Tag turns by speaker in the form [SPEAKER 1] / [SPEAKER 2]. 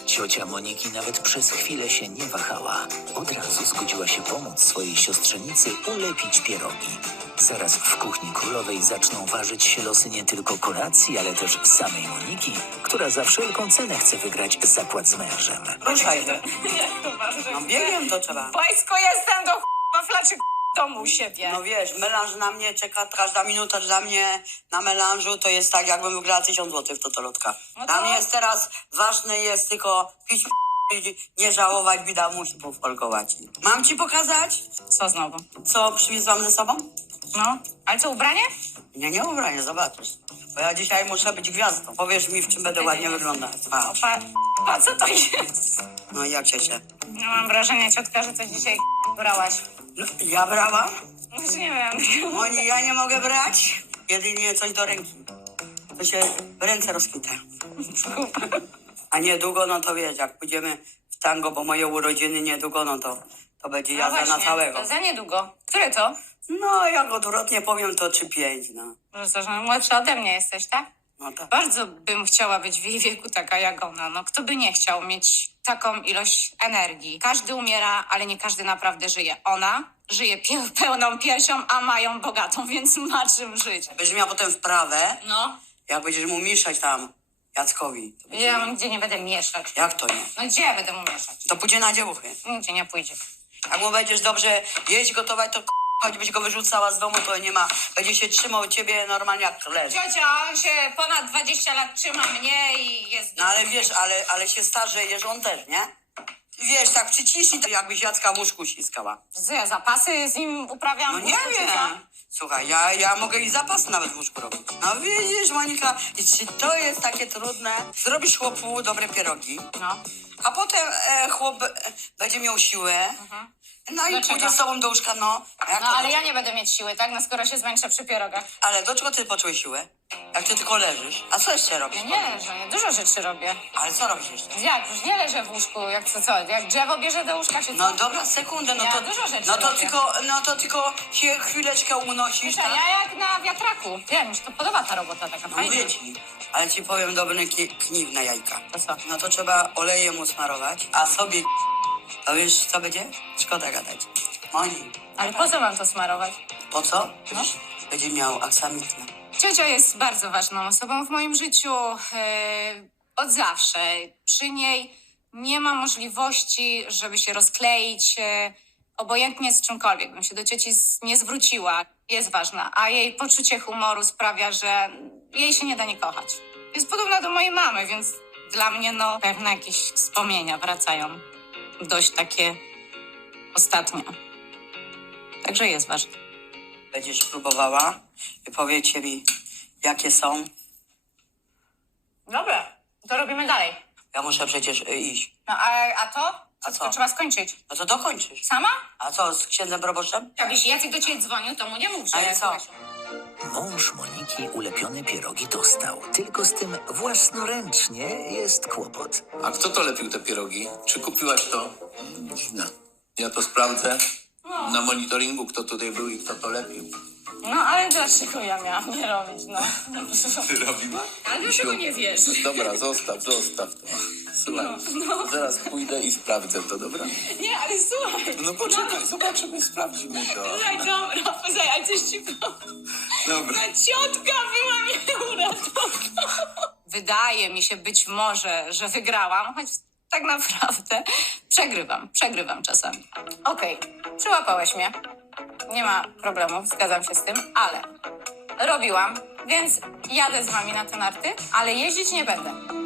[SPEAKER 1] Ciocia Moniki nawet przez chwilę się nie wahała. Od razu zgodziła się pomóc swojej siostrzenicy ulepić pierogi. Zaraz w kuchni królowej zaczną ważyć się losy nie tylko kolacji, ale też samej Moniki, która za wszelką cenę chce wygrać zakład z mężem.
[SPEAKER 2] Ruszaj to.
[SPEAKER 3] Jak to masz?
[SPEAKER 2] No biegiem to trzeba.
[SPEAKER 3] Wojsko jestem do waflaczy domu u siebie.
[SPEAKER 2] No wiesz, melanż na mnie czeka, każda minuta dla mnie na melanżu to jest tak, jakbym wygrała 1000 zł w totolotka.
[SPEAKER 3] No
[SPEAKER 2] Dla
[SPEAKER 3] to-
[SPEAKER 2] mnie jest teraz, ważne jest tylko pić, nie żałować, bida musi pofolkować. Mam ci pokazać,
[SPEAKER 3] Co znowu?
[SPEAKER 2] co przywiozłam ze sobą?
[SPEAKER 3] No, ale co, ubranie?
[SPEAKER 2] Nie ubranie, zobaczysz. Bo ja dzisiaj muszę być gwiazdą. Powiesz mi, w czym będę ładnie wyglądać. Patrz.
[SPEAKER 3] A co to jest?
[SPEAKER 2] No jak ciocie?
[SPEAKER 3] No, mam wrażenie, ciotka, że coś dzisiaj brałaś.
[SPEAKER 2] No, ja brałam?
[SPEAKER 3] Już nie wiem.
[SPEAKER 2] Moni, ja nie mogę brać. Jedynie coś do ręki. To się ręce rozkwitają. A niedługo, no to wiesz, jak pójdziemy w tango, bo moje urodziny niedługo, no to będzie jazda na całego.
[SPEAKER 3] Za niedługo. Które to?
[SPEAKER 2] No, jak odwrotnie powiem, to 3-5, no.
[SPEAKER 3] Że młodsza ode mnie jesteś, tak?
[SPEAKER 2] No tak.
[SPEAKER 3] Bardzo bym chciała być w jej wieku taka jak ona. No, kto by nie chciał mieć taką ilość energii? Każdy umiera, ale nie każdy naprawdę żyje. Ona żyje pełną piersią, a mają bogatą, więc ma czym żyć.
[SPEAKER 2] Będziesz miała potem wprawę,
[SPEAKER 3] No,
[SPEAKER 2] jak będziesz mu mieszać tam Jackowi. To będzie...
[SPEAKER 3] ja nigdzie nie będę mieszać.
[SPEAKER 2] Jak to nie?
[SPEAKER 3] No gdzie ja będę mu mieszać?
[SPEAKER 2] To pójdzie na dziewuchy.
[SPEAKER 3] Nigdzie nie pójdzie.
[SPEAKER 2] Jak mu będziesz dobrze jeść, gotować, to choćbyś go wyrzucała z domu, to nie ma. Będzie się trzymał ciebie normalnie jak leży.
[SPEAKER 3] Ciocia, on się ponad 20 lat trzyma mnie i jest...
[SPEAKER 2] No ale wiesz, ale się starzejesz, on też, nie? Wiesz, tak przyciśnij, to jakbyś Jacka w łóżku ściskała.
[SPEAKER 3] Co ja zapasy z nim uprawiam?
[SPEAKER 2] No nie wiem. Słuchaj, ja mogę i zapas nawet w łóżku robić. No widzisz, Monika, czy to jest takie trudne? Zrobisz chłopu dobre pierogi,
[SPEAKER 3] No.
[SPEAKER 2] a potem chłop będzie miał siłę, no i
[SPEAKER 3] Dlaczego?
[SPEAKER 2] pójdzie z tobą do łóżka, no. Jak
[SPEAKER 3] No
[SPEAKER 2] to
[SPEAKER 3] ale
[SPEAKER 2] do-
[SPEAKER 3] ja nie będę mieć siły, tak? No skoro się zmęczę przy pierogach.
[SPEAKER 2] Ale do czego ty poczułeś siłę? Jak ty tylko leżysz? A co jeszcze robisz?
[SPEAKER 3] Ja nie leżę, ja dużo rzeczy robię.
[SPEAKER 2] Ale co robisz jeszcze?
[SPEAKER 3] Jak? Już nie leżę w łóżku, jak co? Jak drzewo bierze do łóżka się co?
[SPEAKER 2] No dobra, sekundę, no
[SPEAKER 3] Ja
[SPEAKER 2] to,
[SPEAKER 3] dużo rzeczy
[SPEAKER 2] no to
[SPEAKER 3] robię.
[SPEAKER 2] tylko się chwileczkę unosisz,
[SPEAKER 3] Słyszę,
[SPEAKER 2] tak?
[SPEAKER 3] ja jak na wiatraku. Wiem, mi się to podoba ta robota taka
[SPEAKER 2] No
[SPEAKER 3] fajna.
[SPEAKER 2] mówię ci, ale ci powiem dobry kniw na jajka.
[SPEAKER 3] To co?
[SPEAKER 2] No to trzeba olejem usmarować, a sobie to wiesz co będzie? Szkoda gadać. Moni,
[SPEAKER 3] Ale po co mam to smarować?
[SPEAKER 2] po co?
[SPEAKER 3] No.
[SPEAKER 2] Będzie miał aksamitne.
[SPEAKER 3] Ciocia jest bardzo ważną osobą w moim życiu. Od zawsze. Przy niej nie ma możliwości, żeby się rozkleić. Obojętnie z czymkolwiek bym się do cioci nie zwróciła. Jest ważna, a jej poczucie humoru sprawia, że jej się nie da nie kochać. Jest podobna do mojej mamy, więc dla mnie no pewne jakieś wspomnienia wracają. Dość takie ostatnio. Także jest ważne.
[SPEAKER 2] Będziesz próbowała i powiecie mi, jakie są.
[SPEAKER 3] Dobra, to robimy dalej.
[SPEAKER 2] Ja muszę przecież iść.
[SPEAKER 3] No a to?
[SPEAKER 2] A co?
[SPEAKER 3] To trzeba skończyć.
[SPEAKER 2] No to dokończysz.
[SPEAKER 3] Sama?
[SPEAKER 2] A co, z księdzem proboszczem?
[SPEAKER 3] Jakbyś Jacek do ciebie dzwonił, to mu nie mów, że...
[SPEAKER 2] Ale co?
[SPEAKER 1] Mąż Moniki ulepione pierogi dostał, tylko z tym własnoręcznie jest kłopot.
[SPEAKER 4] A kto to lepił te pierogi? Czy kupiłaś to? Dziwne. Ja to sprawdzę na monitoringu, kto tutaj był i kto to lepił.
[SPEAKER 3] No ale dlaczego ja miałam nie robić, no?
[SPEAKER 4] Ty robiła?
[SPEAKER 3] Ale dlaczego nie wiesz?
[SPEAKER 4] Dobra, zostaw to. Słuchaj, zaraz pójdę i sprawdzę to, dobra?
[SPEAKER 3] Nie, ale słuchaj.
[SPEAKER 4] No poczekaj, zobaczymy, sprawdzimy to.
[SPEAKER 3] Słuchaj, dobra, poczekaj, ale coś ci powiem.
[SPEAKER 4] Dobra.
[SPEAKER 3] Ta ciotka była mnie uratowała. Wydaje mi się być może, że wygrałam, choć tak naprawdę przegrywam czasami. Okej, przyłapałeś mnie. Nie ma problemów, zgadzam się z tym, ale robiłam, więc jadę z wami na te narty, ale jeździć nie będę.